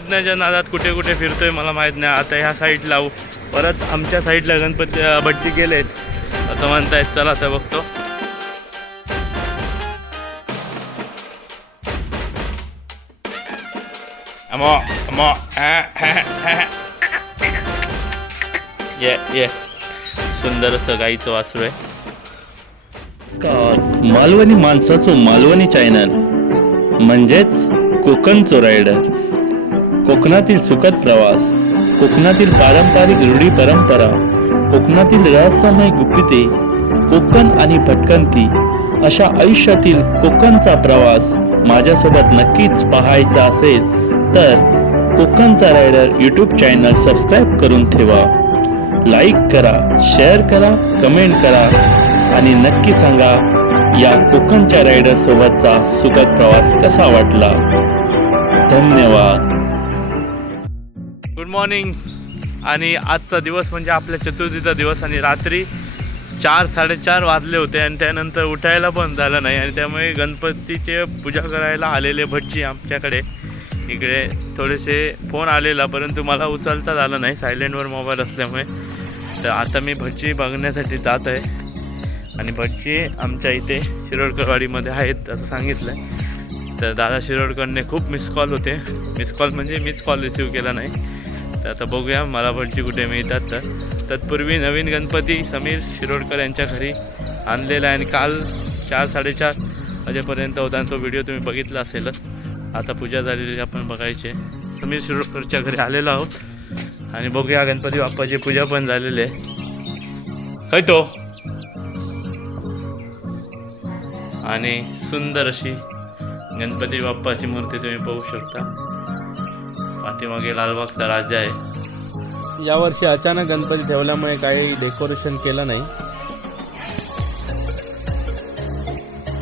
शोधण्याच्या नादात कुठे कुठे फिरतोय मला माहीत नाही. आता ह्या साईडला परत आमच्या साईडला गणपती भट्टी गेलेत असं म्हणतायत चला आता बघतो. ये ये. सुंदर असं गाईचं वासरू आहे. मालवणी माणसाचं मालवणी चॅनल म्हणजेच कोकणचो रायडर कोकणातील सुखद प्रवास कोकणातील पारंपरिक रूढी परंपरा कोकणातील रहस्यमय गुपिते कोकण आणि भटकंती अशा आयुष्यातील कोकणचा प्रवास माझ्यासोबत नक्कीच पाहायचा असेल तर कोकणचा रायडर यूट्यूब चॅनल सबस्क्राईब करून ठेवा. लाईक करा शेअर करा कमेंट करा आणि नक्की सांगा या कोकणच्या रायडर सोबतचा सुखद प्रवास कसा वाटला? धन्यवाद. गुड मॉर्निंग आणि आजचा दिवस म्हणजे आपल्या चतुर्थीचा दिवस आणि रात्री चार साडेचार वाजले होते आणि त्यानंतर उठायला पण झालं नाही आणि त्यामुळे गणपतीचे पूजा करायला आलेले भटजी आमच्याकडे. इकडे थोडेसे फोन आलेला परंतु मला उचलता झालं नाही सायलेंटवर मोबाईल असल्यामुळे. तर आता मी भटजी बघण्यासाठी जात आहे. आणि भटजी आमच्या इथे शिरोडकरवाडीमध्ये आहेत असं सांगितलं तर दादा शिरोडकरने खूप मिस कॉल होते. मिस कॉल म्हणजे मीच कॉल रिसीव केला नाही. तर आता बघूया मला भटजी कुठे मिळतात तर. तत्पूर्वी नवीन गणपती समीर शिरोडकर यांच्या घरी आणलेला आहे आणि काल चार साडेचार वाजेपर्यंत होता तो व्हिडिओ तुम्ही बघितला असेलच आता पूजा झालेली आपण बघायची. समीर शिरोडकरच्या घरी आलेलो आहोत. आणि बघूया गणपती बाप्पाची पूजा पण झालेली आहे. काय तो? आणि सुंदर अशी गणपती बाप्पाची मूर्ती तुम्ही पाहू शकता. पाठीमागे लालबागचा राजा आहे. यावर्षी अचानक गणपती ठेवल्यामुळे काही डेकोरेशन केलं नाही.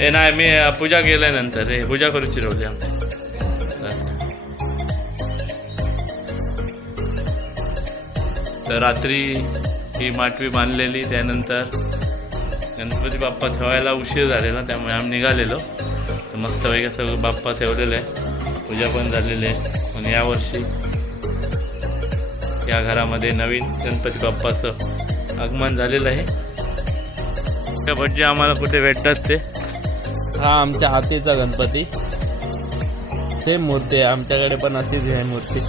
ए नाही मी पूजा केल्यानंतर रे पूजा करूची आमची तर रात्री ही माटवी बांधलेली त्यानंतर गणपती बाप्पा ठेवायला उशीर झालेला त्यामुळे आम्ही निघालेलो. तर मस्त वगैरे सगळं बाप्पा ठेवलेलं. आहे पूजा पण झालेली आहे. आणि यावर्षी या घरामध्ये नवीन गणपती बाप्पाचं आगमन झालेलं आहे. भटजी आम्हाला कुठे भेटतात ते? हा आमच्या हातीचा गणपती. सेम मूर्ती आहे आमच्याकडे पण अशीच आहे मूर्ती.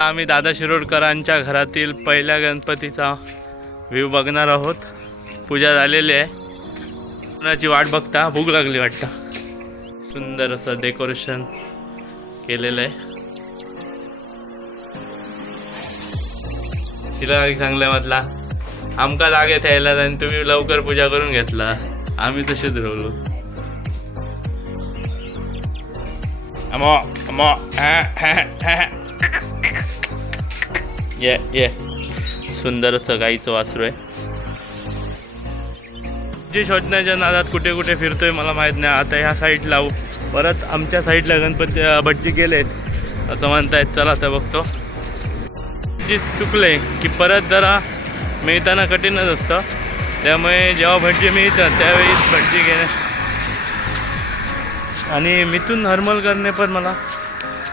आम्ही दादा शिरोडकरांच्या घरातील पहिल्या गणपतीचा व्ह्यू बघणार आहोत. पूजा झालेली आहे. कुणाची वाट बघता? भूक लागली वाटतं. सुंदर असं डेकोरेशन केलेलं आहे. तिला चांगलं म्हटला आमका जागे यायला आणि तुम्ही लवकर पूजा करून घेतला. आम्ही तसेच राहलो ये ये. सुंदर असं गाईचं वासरू आहे. जे शोधण्याच्या नादात कुठे कुठे फिरतोय मला माहीत नाही. आता ह्या साईडला परत आमच्या साईडला गणपती भटजी गेलेत. असं म्हणतायत चला आता बघतो. जी चुकले की परत जरा मिळताना कठीणच असतं. त्यामुळे जेव्हा भटजी मिळतात त्यावेळी भटजी घेणे. आणि मिथून हरमलकरने पण मला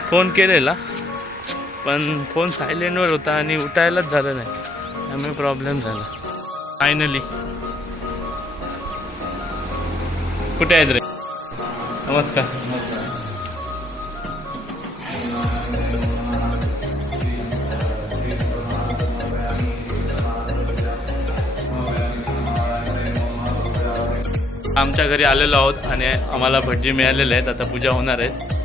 फोन केलेला. पण फोन सायलेंटवर होता आणि उठायलाच झालं नाही. त्यामुळे प्रॉब्लेम झाला. फायनली कुठे आहेत रे? नमस्कार. आमच्या घरी आलेलो आहोत आणि आम्हाला भटजी मिळालेले आहेत. आता पूजा होणार आहे.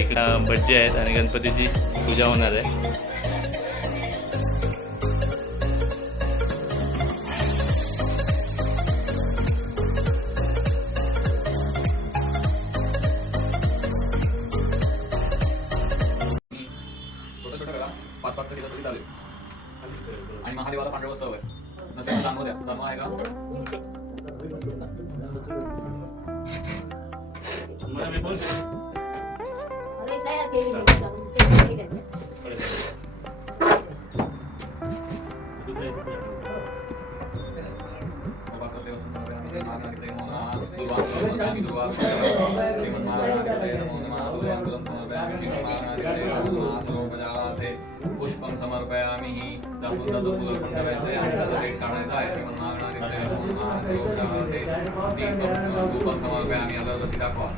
इकडं भटजी आहेत आणि गणपतीची पूजा होणार आहे. करा पाच पाच केलं तरी चालेल आणि महादेवाला पांढरं वस्त्र हवंय नसेल जाणवं द्या जाणवं आहे का अरे तयार केली मी जाऊन. ते हजार रुपये आम्ही ही जास्तीत जास्त पण करायचं आहे आणि त्याचा रेट काढायचा आहे. पण मागणार आम्ही आता दाखवा.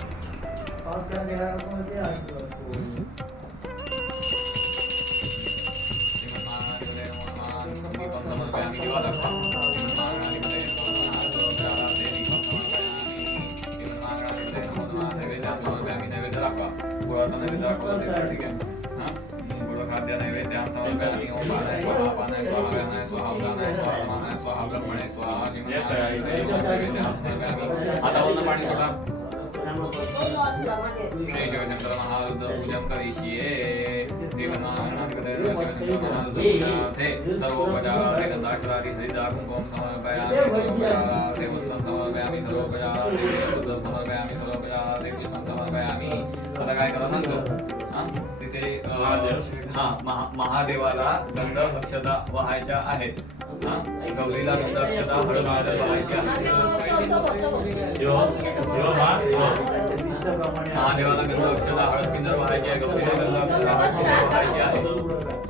समर्पयामि श्री शिवशंकर महारुद्र पूजन करिष्ये श्रीमन्नारायणाधिपतये शिवशंकर महारुद्र पूजार्थे सर्वोपचारार्थे गन्धाक्षरादि हरिद्रा कुङ्कुमं समर्पयामि सर्वोपचारार्थे वस्त्रं समर्पयामि सर्वोपचारार्थे शुद्धं समर्पयामि सर्वोपचारार्थे पुष्पं समर्पयामि आता काय करा सांगतो हा अं, हा महा- महादेवाला गंध अक्षता वाहायच्या आहेत. गौरीला गंध अक्षता हळद वाहायची आहे तो- तो- तो- तो- महादेवाला गंध अक्षता हळद पिंजर वाहायची आहे गौरीला गंध अक्षता हळद पिंजर वाहायची आहे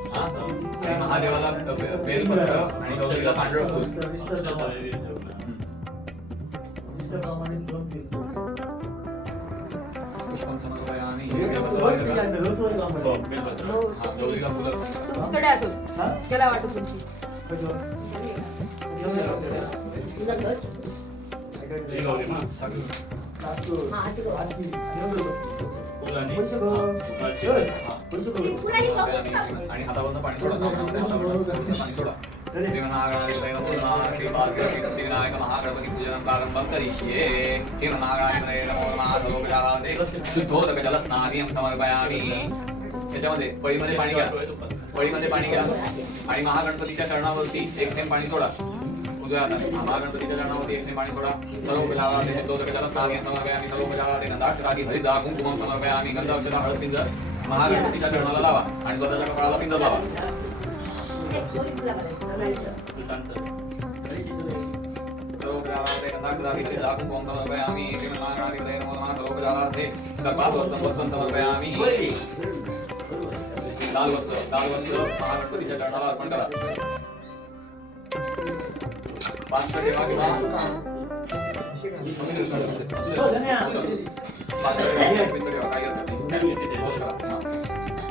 हा? आणि महादेवाला बेलपत्र आणि गौरीला पांढरं फूल. हा, गौरीला फुलं तुमच्याकडे असो त्याला वाटू तुमची गौरी हा. आणि आणि हातावरनं पाणी सोडा. हातावरनं पाणी सोडा. शुद्धोदक त्याच्यामध्ये पळीमध्ये पाणी घ्या पळीमध्ये पाणी घ्या आणि महागणपतीच्या चरणावरती एक सेम पाणी सोडा उजव्या महागणपतीच्या चरणावरती एक पाणी सोडा सर्वोपचारार्थे शुद्धोदक जलस्नानीयं समर्पयामि सर्वोपचारार्थे गंधाक्षरादि गंधाक्षरा हळद पिंजर महागणपतीच्या चरणाला लावा आणि स्वतःच्या कपाळाला पिंजर लावा एक गौरी फुला करायचं. सर्वोपचारार्थे लाल वस्त्र लाल वस्त्र महागणपतीच्या चरणाला अर्पण करा पाच ठेवा किंवा पाच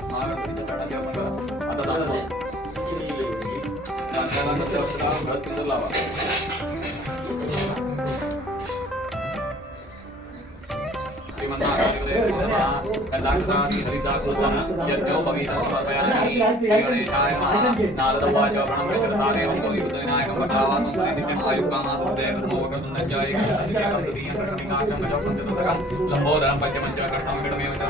महागणपतीच्या चरणाशी अर्पण करा आता दाखवायला नंतर अक्षरा हळद पिंजर लावा श्रीमन्नारायणाधिपतये नमो नमः गन्धाक्षरादि हरिद्राकुसं यज्ञोपवीतं समर्पयामि श्रीगणेशाय नमः नारदवाच प्रणम्य शिरसा देवं गौरीपुत्रविनायकं भद्रावासं सुनित्यम् आयुक्कामातुर्देवतमोवकन्दञ्चारिकं लम्बोदरं पञ्चमञ्चकर्तं विडमेव च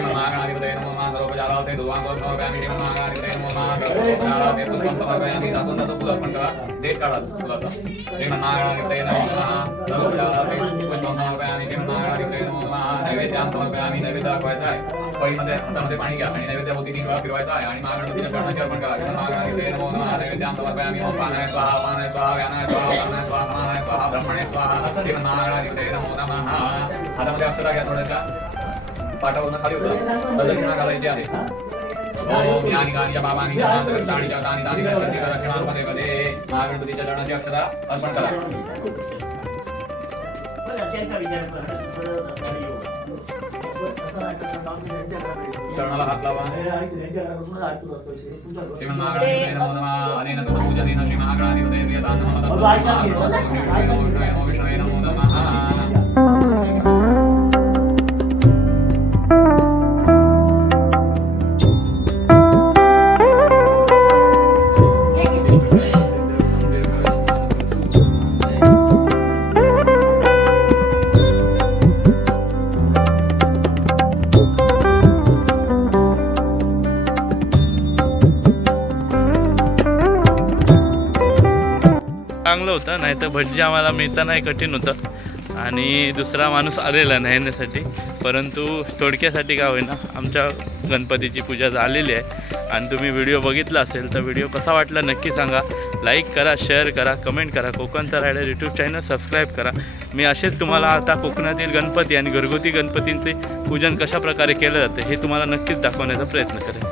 विनाराजेनं दूरवर्णं भाषणं महालक्ष्मीं विनायकम् एकादशं नवति नमो सर्वोपचारार्थे नमो सर्वोपचारार्थे पुष्पं समर्पयामि करा. काढा फुलाचा नमो सर्वोपचारार्थे पुष्पं समर्पयामि नमो नैवेद्यां समर्पयामि दाखवायचा आहे पळीमध्ये हातामध्ये पाणी घ्या आणि नैवेद्याभोवती तीन वेळा फिरवायचा आहे आणि महागणपतीच्या चरणाची अर्पण करा श्रीमन्नारायणाधिपतये नमो नमः नैवेद्यां समर्पयामि आम्ही पानाय स्वाहा पानाय स्वाहा व्यानाय स्वाहा प्राणाय स्वाहा समानाय स्वाहा ब्रह्मणे स्वाहा श्रीमन्नारायणाधिपतये नमो नमः हातामध्ये अक्षरा घ्या थोड्याशा पाठावरून खाली होतं प्रदक्षिणा घालायची आहे ओम यानी गानी च पापानि च नासकृतानि च तानि तानि गच्छन्ति प्रदक्षिणां पदे पदे महागणपतीच्या चरणाची अक्षता अर्पण करा चरणाला हात लावा. श्रीमन्नारायणाय नमो नाही तर भटजी आम्हाला मिळतानाही कठीण होतं. आणि दुसरा माणूस आलेला नेण्यासाठी परंतु थोडक्यासाठी का होईना आमच्या गणपतीची पूजा झालेली आहे. आणि तुम्ही व्हिडिओ बघितला असेल तर व्हिडिओ कसा वाटला नक्की सांगा. लाईक करा शेअर करा कमेंट करा. कोकणचा रायडर यूट्यूब चॅनल सबस्क्राईब करा. मी असेच तुम्हाला आता कोकणातील गणपती आणि घरगुती गणपतींचे पूजन कशाप्रकारे केलं जातं हे तुम्हाला नक्कीच दाखवण्याचा प्रयत्न करेन.